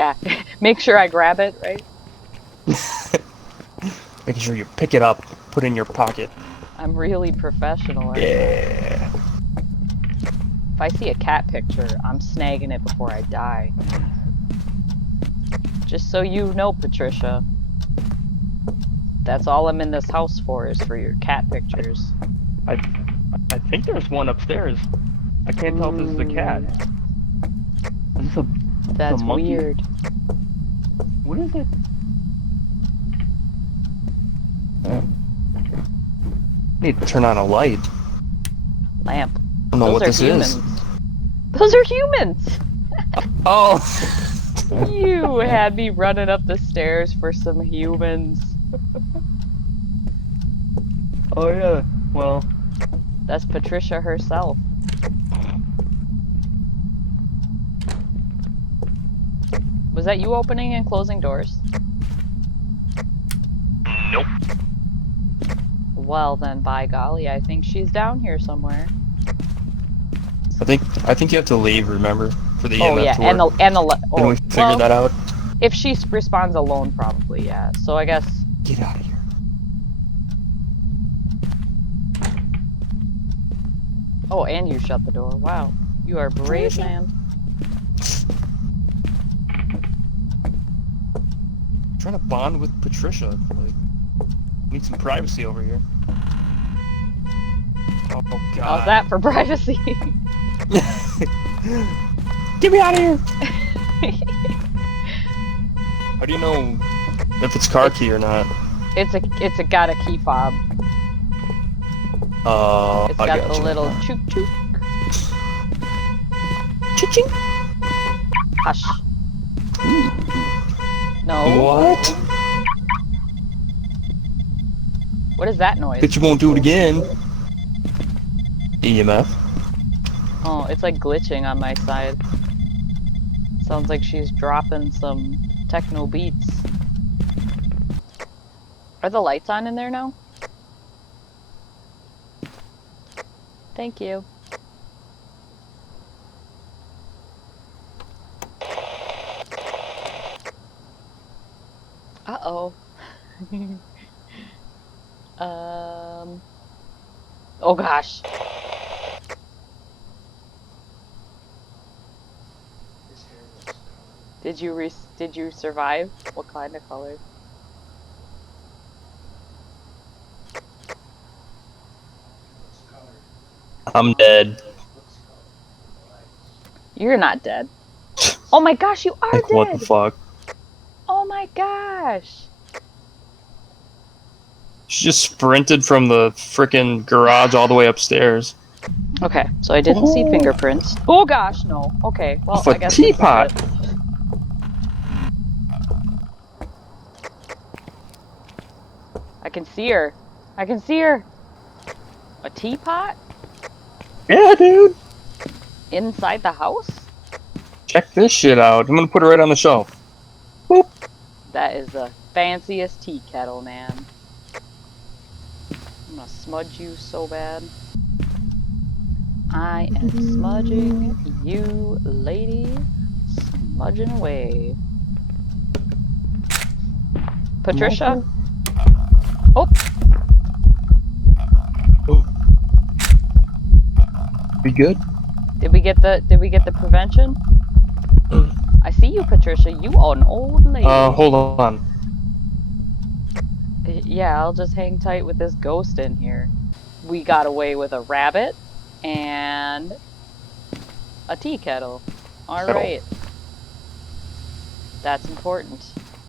Yeah, make sure I grab it, right? Making sure you pick it up, put it in your pocket. I'm really professional. Yeah. If I see a cat picture, I'm snagging it before I die. Just so you know, Patricia. That's all I'm in this house for, is for your cat pictures. I think there's one upstairs. I can't tell if this is a cat. Is this a That's monkey? weird. What is it? Need to turn on a light. Lamp. I don't know what this humans. is. Those are humans! Oh! You had me running up the stairs for some humans. Oh yeah, well... That's Patricia herself. Was that you opening and closing doors? Nope. Well then, by golly, I think she's down here somewhere. I think you have to leave, remember? For the Oh EMF yeah, to and work. Didn't we figure that out? If she responds alone, probably, yeah. So I guess... Get out of here. Oh, and you shut the door. Wow. You are a brave man. I'm trying to bond with Patricia. Like, need some privacy over here. Oh god. How's that for privacy? Get me out of here! How do you know if it's car key or not? It's got a key fob. It's got the little chook chook. Ching. Hush. No. What? What is that noise? Bet you won't do it again. EMF. Oh, it's like glitching on my side. Sounds like she's dropping some techno beats. Are the lights on in there now? Thank you. Uh-oh. Oh gosh. Did you survive? What kind of color? I'm dead. You're not dead. Oh my gosh, you are Like, dead! what the fuck? Oh my gosh! She just sprinted from the frickin' garage all the way upstairs. Okay, so I didn't see fingerprints. Oh gosh, no. Okay, well, Off a I guess this is teapot. it. I can see her. I can see her. A teapot? Yeah, dude. Inside the house? Check this shit out. I'm gonna put it right on the shelf. Boop. That is the fanciest tea kettle, man. I'm gonna smudge you so bad. I am smudging you, lady. Smudging away. Patricia? Oh! We good? Did we get the prevention? I see you, Patricia. You are an old lady. Hold on. Yeah, I'll just hang tight with this ghost in here. We got away with a rabbit and a tea kettle. Alright. That's important.